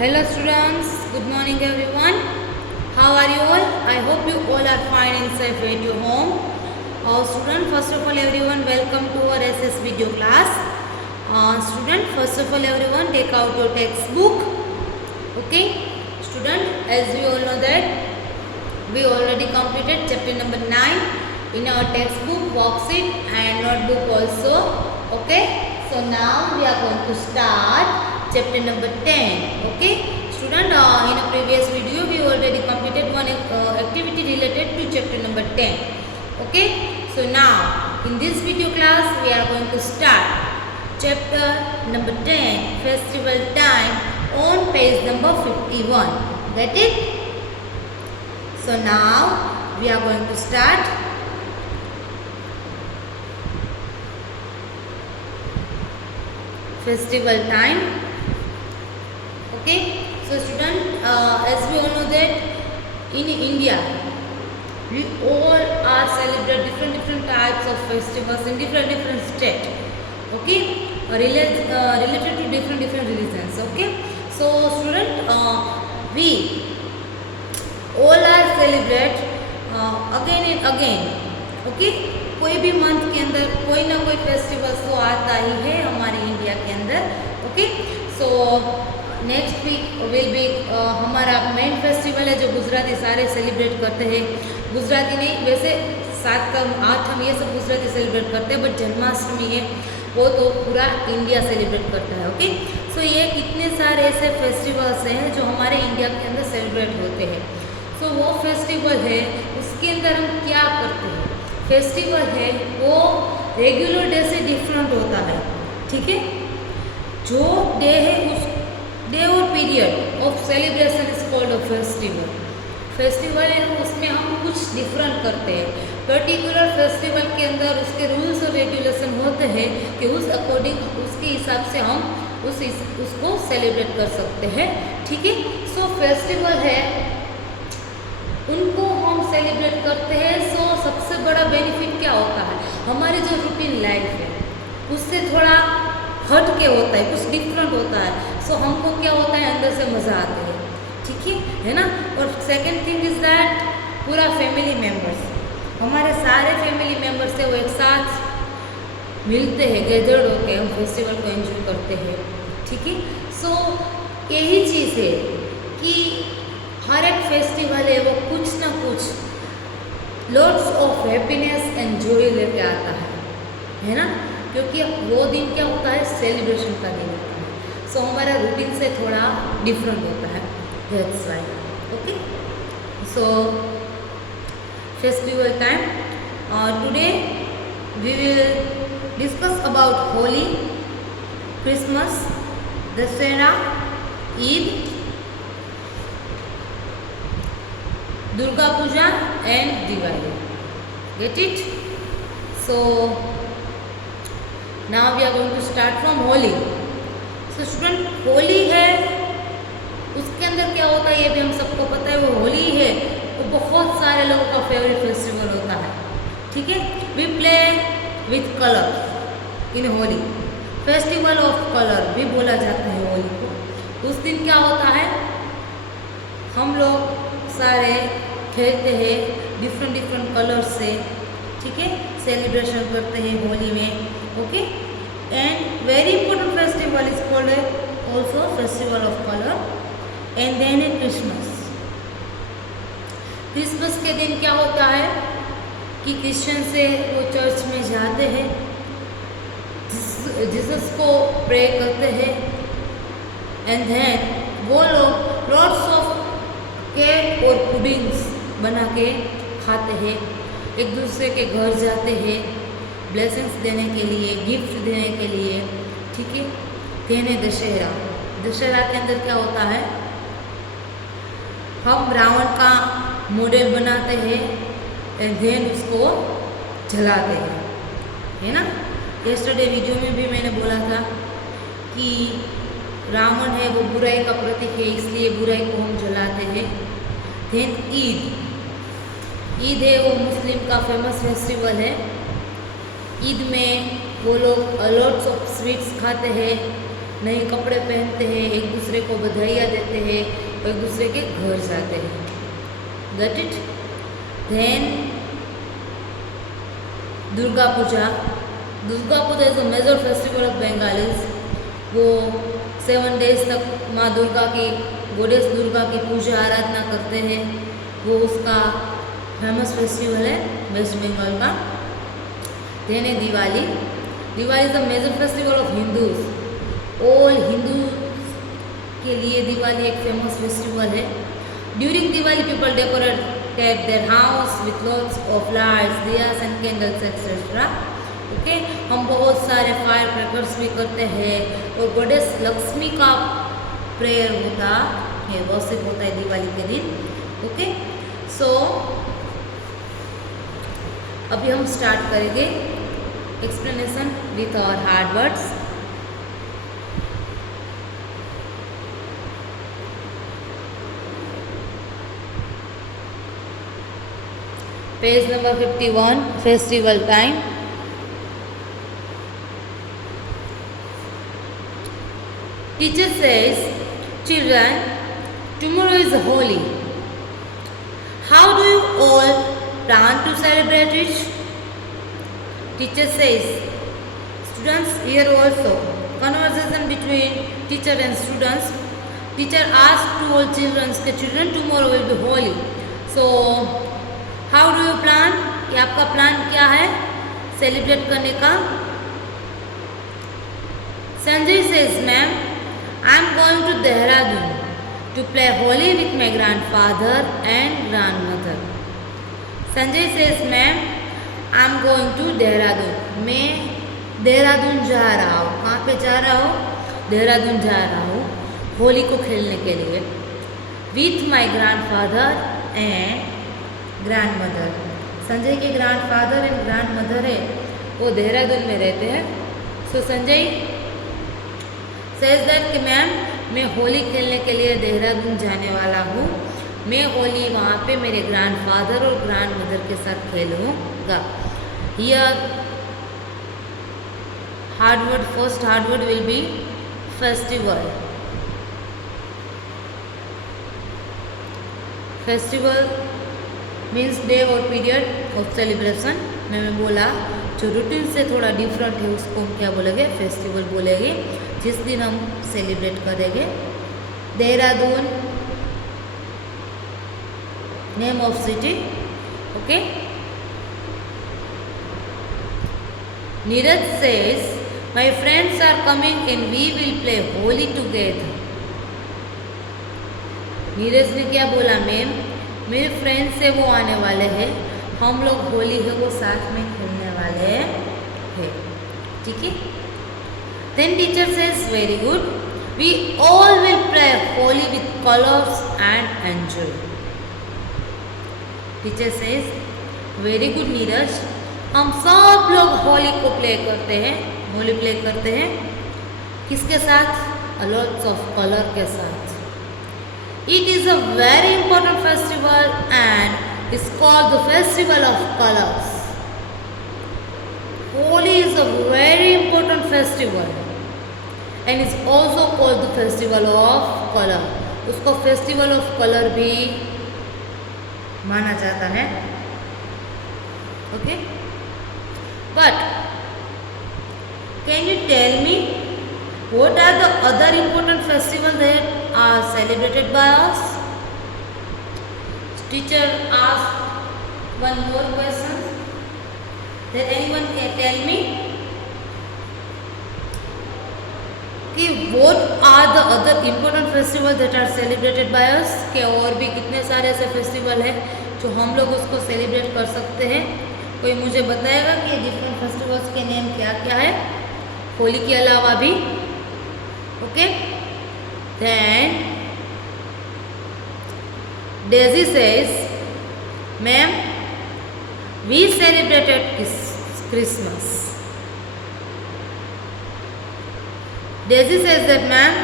Hello students, good morning everyone. How are you all? I hope you all are fine and safe at your home. Student, first of all everyone, welcome to our SS video class. Student, first of all everyone, take out your textbook. Okay? Student, as we all know that we already completed chapter number 9 in our textbook, worksheet and notebook also. Okay? So now we are going to start chapter number 10. Okay, student, in a previous video we already completed one activity related to chapter number 10. Okay, so now in this video class we are going to start chapter number 10, festival time, on page number 51. Get it? So now we are going to start festival time. Okay, so student, as we all know that in India we all are celebrate different types of festivals in different states. Okay, related to different religions. Okay, so student, we all are celebrate again and again. Okay, कोई भी month के अंदर कोई ना कोई festival तो आता ही है हमारे इंडिया के अंदर. Okay, so next week will be हमारा मेन फेस्टिवल है जो गुजराती सारे सेलिब्रेट करते हैं. गुजराती नहीं, वैसे 7 8 ये सब गुजराती सेलिब्रेट करते हैं, बट जन्माष्टमी है वो तो पूरा इंडिया सेलिब्रेट करता है. ओके, सो ये कितने सारे ऐसे फेस्टिवल्स हैं जो हमारे इंडिया के अंदर सेलिब्रेट होते हैं. सो वो फेस्टिवल है, उसके अंदर हम क्या करते हैं. फेस्टिवल है वो रेगुलर डे से डिफरेंट होता है. ठीक है, जो डे है उस डे और period of celebration is called a festival. Festival है उसमें हम कुछ डिफरेंट करते हैं. पर्टिकुलर फेस्टिवल के अंदर उसके रूल्स और रेगुलेशन होते हैं कि उस अकॉर्डिंग उसके हिसाब से हम उसको सेलिब्रेट कर सकते हैं. ठीक है, सो फेस्टिवल है उनको हम सेलिब्रेट करते हैं. सो सबसे बड़ा बेनिफिट क्या होता है, हमारी जो रूटीन लाइफ है उससे थोड़ा हट के होता है, कुछ डिफरेंट होता है. सो हमको क्या होता है, अंदर से मज़ा आता है. ठीक है ना. और सेकंड थिंग इज़ दैट पूरा फैमिली मेम्बर्स, हमारे सारे फैमिली मेम्बर्स से वो एक साथ मिलते हैं, गैदर्ड होकर हम फेस्टिवल को एंजॉय करते हैं. ठीक है, सो यही चीज़ है कि हर एक फेस्टिवल है वो कुछ ना कुछ lots of happiness and Joy लेके आता है ना. क्योंकि वो दिन क्या होता है, सेलिब्रेशन का दिन होता है. सो हमारा रूटीन से थोड़ा डिफरेंट होता है. That's why. Okay, so festival time today we will discuss about Holi, Christmas, Dussehra, Eid, Durga Puja and Diwali. Get it? So now we are going to start from Holi. so student, Holi है उसके अंदर क्या होता है ये भी हम सबको पता है. वो होली है वो बहुत सारे लोगों का फेवरेट फेस्टिवल होता है. ठीक है, we play with colour in Holi, festival of colour भी बोला जाता है होली को. उस दिन क्या होता है, हम लोग सारे खेलते हैं डिफरेंट कलर से. ठीक है, सेलिब्रेशन करते हैं होली में. Okay, and very important festival is called also festival of colour. And then a Christmas. Christmas के दिन क्या होता है कि क्रिश्चियन से वो चर्च में जाते हैं, जीसस को प्रे करते हैं. एंड देन वो लोग लॉट्स ऑफ केक और पुडिंग्स बना के खाते हैं, एक दूसरे के घर जाते हैं ब्लेसिंग्स देने के लिए, गिफ्ट देने के लिए. ठीक है, देन है दशहरा. दशहरा के अंदर क्या होता है, हम रावण का मॉडल बनाते हैं एंड देन उसको जलाते हैं, है ना. यस्टरडे वीडियो में भी मैंने बोला था कि रावण है वो बुराई का प्रतीक है, इसलिए बुराई को हम जलाते हैं. देन ईद है वो मुस्लिम का फेमस फेस्टिवल है. ईद में वो लोग लॉट्स ऑफ स्वीट्स खाते हैं, नए कपड़े पहनते हैं, एक दूसरे को बधाइयाँ देते हैं, एक दूसरे के घर जाते हैं. Get it? Then Durga Puja. Durga Puja is a major festival of Bengalis. वो 7 days तक माँ दुर्गा की, गोडेस दुर्गा की पूजा आराधना करते हैं. वो उसका फेमस फेस्टिवल है वेस्ट बंगाल का. देन है Diwali. Diwali is a major festival of Hindus. All Hindu के लिए दिवाली एक फेमस फेस्टिवल है. During Diwali people decorate their house with lots of lights, diyas and candles etcetera. Okay, हम बहुत सारे फायर क्रैकर्स भी करते हैं और गॉडेस लक्ष्मी का प्रेयर होता है, वर्शिप होता है दिवाली के दिन. ओके, सो अभी हम स्टार्ट करेंगे explanation with our hard words. Page number 51, festival time. Teacher says, children, tomorrow is Holi. How do you all plan to celebrate it? Teacher says, students here also. Conversation between teacher and students. Teacher asked to all children, children, tomorrow will be Holi. So, how do you plan? कि आपका plan क्या है celebrate करने का? Sanjay says, ma'am, I am going to Dehradun to play Holi with my grandfather and grandmother. Sanjay says, ma'am, I am going to Dehradun. मैं देहरादून जा रहा हूँ. कहाँ पे जा रहा हूँ? देहरादून जा रहा हूँ होली को खेलने के लिए. With my grandfather and grandmother. Sanjay के ग्रैंडफादर एंड ग्रैंडमदर है वो देहरादून में रहते हैं. सो संजय सेज दैट कि मैम मैं होली खेलने के लिए देहरादून जाने वाला हूँ. मैं होली वहाँ पे मेरे ग्रैंडफादर और ग्रैंडमदर के साथ खेलूँगा. Here hard word, first hard word will be festival. Festival means day और पीरियड ऑफ सेलिब्रेशन. मैंने बोला जो रूटीन से थोड़ा डिफरेंट है उसको हम क्या बोलेंगे? फेस्टिवल बोलेंगे. जिस दिन हम सेलिब्रेट करेंगे. Dehradun name of city. Okay. Neeraj says my friends are coming and we will play Holi together. Neeraj ने क्या बोला? मैम मेरे फ्रेंड्स से वो आने वाले हैं, हम लोग होली है वो साथ में खेलने वाले हैं. ठीक है. Then teacher says, very good. We all will play Holi with colors and enjoy. Teacher says, very good Neeraj. हम सब लोग होली को प्ले करते हैं, होली प्ले करते हैं. किसके साथ? Lots of color के साथ. It is a very important festival and is called the festival of colors. Holi is a very important festival and is also called the festival of color. उसको festival of colour भी माना जाता है. Okay. But can you tell me what are the other important festivals that are celebrated by us? Teacher asked one more question. That anyone can tell me कि what are the other important festivals that are celebrated by us? कि और भी कितने सारे ऐसे festival हैं जो हम लोग उसको सेलिब्रेट कर सकते हैं. कोई मुझे बताएगा कि डिफरेंट फेस्टिवल्स के नेम क्या क्या है होली के अलावा भी? Okay. Then Daisy says, ma'am, we celebrated Christmas. Daisy says that ma'am,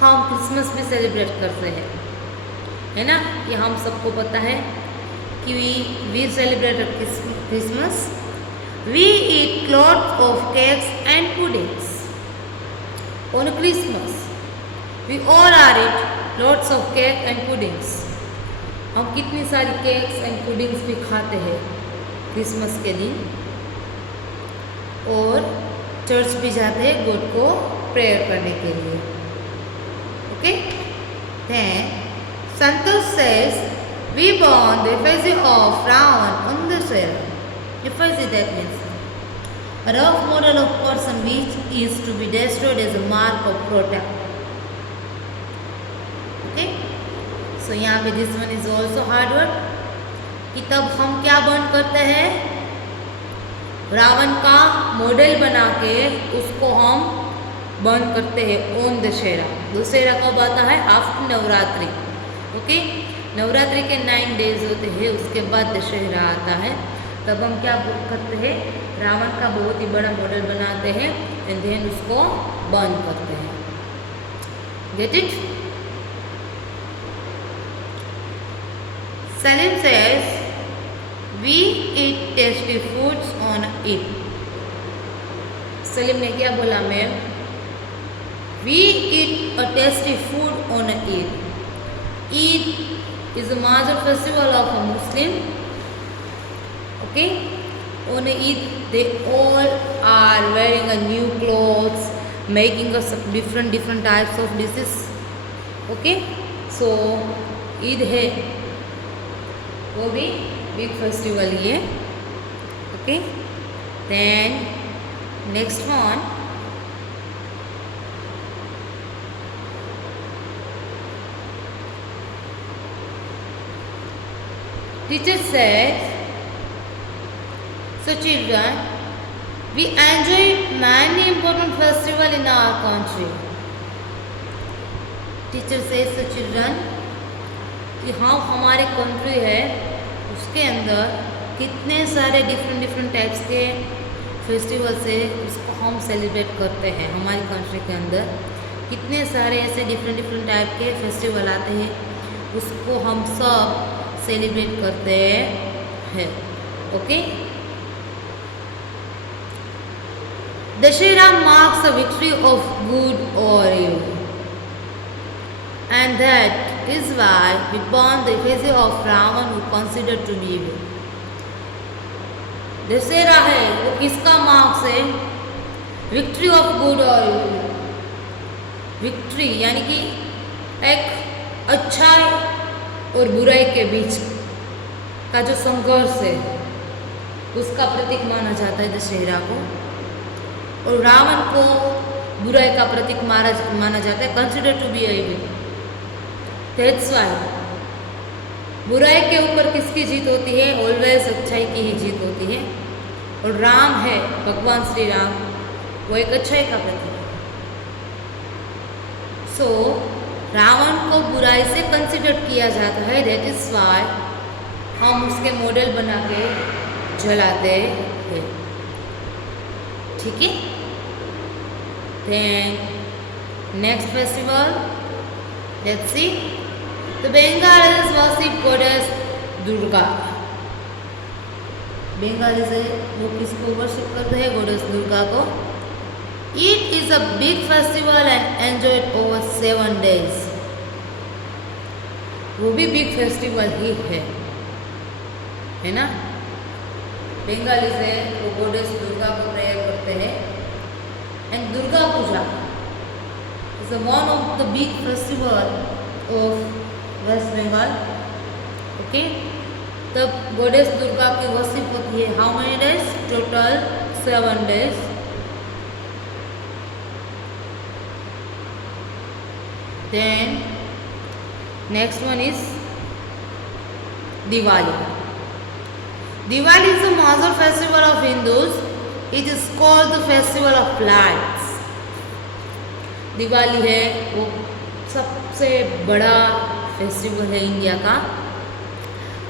हम क्रिसमस भी सेलिब्रेट करते हैं, है ना? ये हम सबको पता है कि we celebrated Christmas. We eat lots of cakes and puddings on Christmas. We all are it lots of cake and puddings. हम कितनी सारी केक्स एंड पुडिंग्स भी खाते हैं क्रिसमस के दिन, और चर्च भी जाते हैं गॉड को प्रेयर करने के लिए. Okay, then Santosh says we burn the effigy of Ravan on the Dashera. Effigy, that means a rough model of person which is to be destroyed as a mark of protest. Okay, so यहाँ पे this one is also hard word कि तब हम क्या burn करते हैं, रावण का model बना के उसको हम बर्न करते हैं ऑन दशहरा. दशहरा कब आता है? आफ्टर नवरात्रि. ओके, नवरात्रि के 9 डेज होते हैं, उसके बाद दशहरा आता है. तब हम क्या करते हैं, रावण का बहुत ही बड़ा मॉडल बनाते हैं एंड देन उसको बर्न करते हैं. Get it? Salim says we eat tasty foods on Eid. Salim ने क्या बोला ma'am? We eat a tasty food on Eid. Eid is a major festival of a Muslim. Okay, on Eid they all are wearing a new clothes, making a different types of dishes. Okay, so Eid है वो भी big festival ही है. Okay, then next one, teacher said so children, we enjoy many important festivals in our country. Teacher says so children कि हाँ हमारे country है उसके अंदर कितने सारे डिफरेंट टाइप्स के फेस्टिवल्स है, उसको हम सेलिब्रेट करते हैं. हमारी कंट्री के अंदर कितने सारे ऐसे डिफरेंट टाइप के फेस्टिवल आते हैं, उसको हम सब सेलिब्रेट करते हैं. Okay, Dussehra marks the victory of good over evil, and that is why we burn the effigy of Ravan who considered to be evil. Dussehra है वो किसका मार्क्स है? विक्ट्री ऑफ गुड और इविल. विक्ट्री यानी कि एक अच्छाई और बुराई के बीच का जो संघर्ष है उसका प्रतीक माना जाता है दशहरा को, और रावण को बुराई का प्रतीक माना जाता है, consider to be evil. That's why बुराई के ऊपर किसकी जीत होती है? ऑलवेज अच्छाई की ही जीत होती है. और राम है भगवान श्री राम, वो एक अच्छाई का प्रतीक है. सो रावण को बुराई से कंसिडर किया जाता है. दैट इज वाई हम उसके मॉडल बना के जलाते हैं. ठीक है, then next festival, let's see. The Bengalis worship goddess Durga. Bengalis है वो किसको वर्शिप करते हैं? गोडेस दुर्गा को. It is a big festival and enjoyed over 7 days. वो भी बिग फेस्टिवल ही है ना. बंगालीज है वो गोडेस दुर्गा को प्रेयर करते हैं, and Durga Puja is one of the big festival of West Bengal. Okay, तब गोडेस दुर्गा की वर्शिप होती है. How many days? Total 7 days. Then next one is Diwali. Diwali is a major festival of Hindus. It is called the festival of lights. Diwali है वो सबसे बड़ा festival है India का,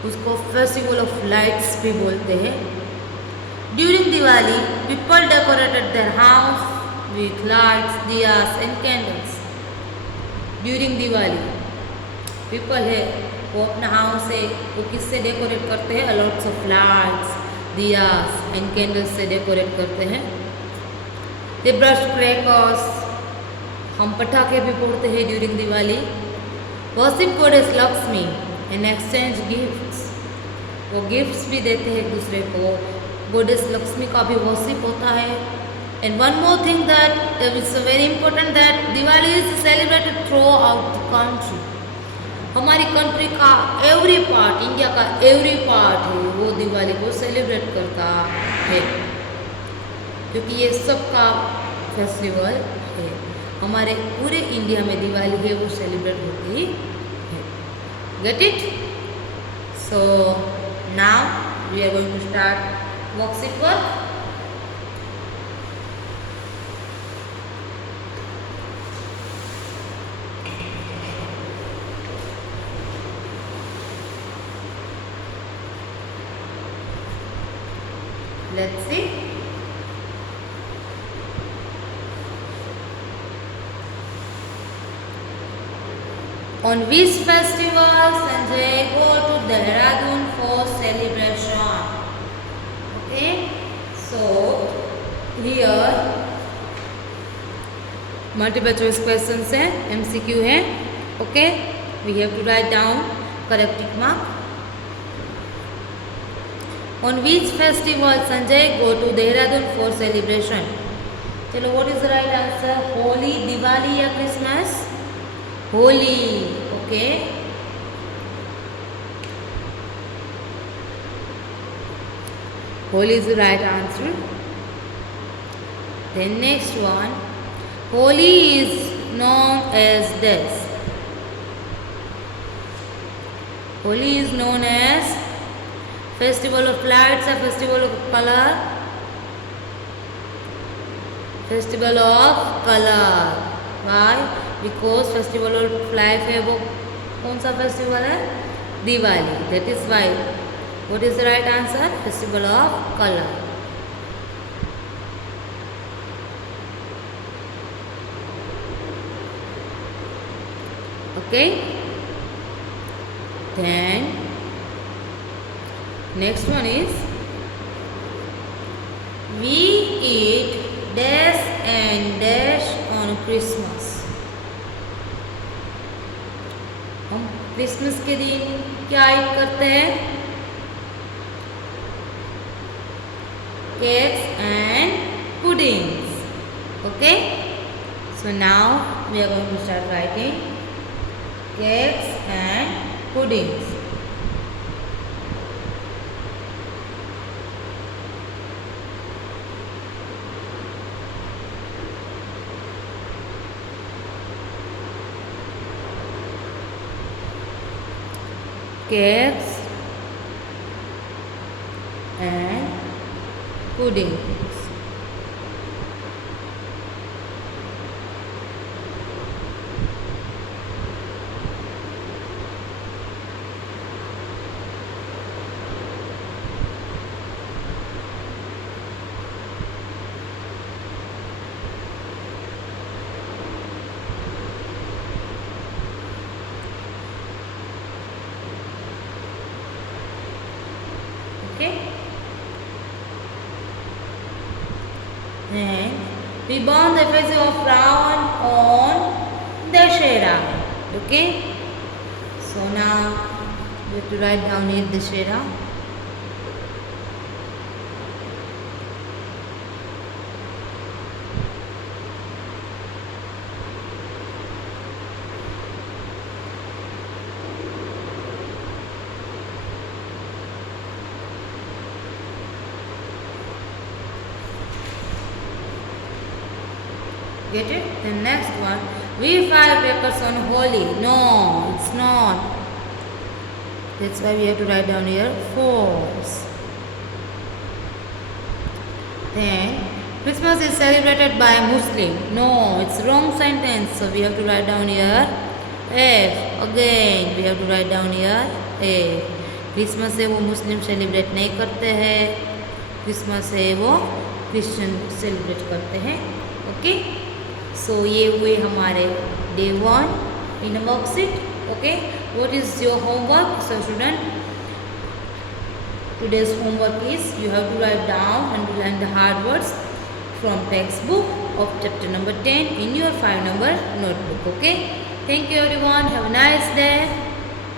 उसको फेस्टिवल ऑफ लाइट्स भी बोलते हैं. During Diwali people decorated there house with lights, diyas and candles. During Diwali people है वो अपना हाउस से वो किससे डेकोरेट करते हैं? Lots of lights, diyas and candles से डेकोरेट करते हैं. दे ब्रश क्रैकर्स, हम पटाखे भी फोड़ते हैं during Diwali. Worship goddess Lakshmi and exchange gifts, वो गिफ्ट्स भी देते हैं एक दूसरे को। गॉडेस लक्ष्मी का भी वर्शिप होता है। And one more thing that it's very important that Diwali is celebrated through out the country. हमारी कंट्री का एवरी पार्ट, इंडिया का एवरी पार्ट है वो दिवाली को सेलिब्रेट करता है, क्योंकि ये सबका फेस्टिवल है। हमारे पूरे इंडिया में दिवाली है वो सेलिब्रेट होती है। Get it? So now we are going to start worksheet work. Let's see. On which festival Sanjay go to Dehradun for celebration? Okay. So here multiple choice questions है, MCQ है. Okay. We have to write down correct tick mark. On which festival Sanjay go to Dehradun for celebration? चलो, what is the right answer? Holi, Diwali या Christmas? Holi. Okay. Holi is the right answer. Then next one. Holi is known as this. Holi is known as Festival of Lights or Festival of Color? Festival of Color. Why? Because Festival of Light है वो कौन सा festival है? Diwali. That is why. What is the right answer? Festival of Color. Okay. Then next one is we eat dash and dash on Christmas. हम Christmas के दिन क्या ईट करते हैं? Cakes and puddings. Okay. So now we are going to start writing cakes and puddings. Cakes and puddings. Okay. Then we burn the effigy of Ravan on Dashera. Okay. So now we have to write down here Dashera. Get it? The next one. We fire crackers on Holi. No, it's not. That's why we have to write down here false. Then Christmas is celebrated by Muslim. No, it's wrong sentence. So we have to write down here F. Again, we have to write down here F. Christmas है वो Muslim celebrate नहीं करते हैं. Christmas है वो Christian celebrate करते हैं. Okay. सो ये हुए हमारे day 1 in a worksheet. Okay. What is your homework? So student, today's homework is you have to write down and learn the hard words from textbook. of chapter number 10 in your 5 number notebook. Okay. Thank you everyone. Have a nice day.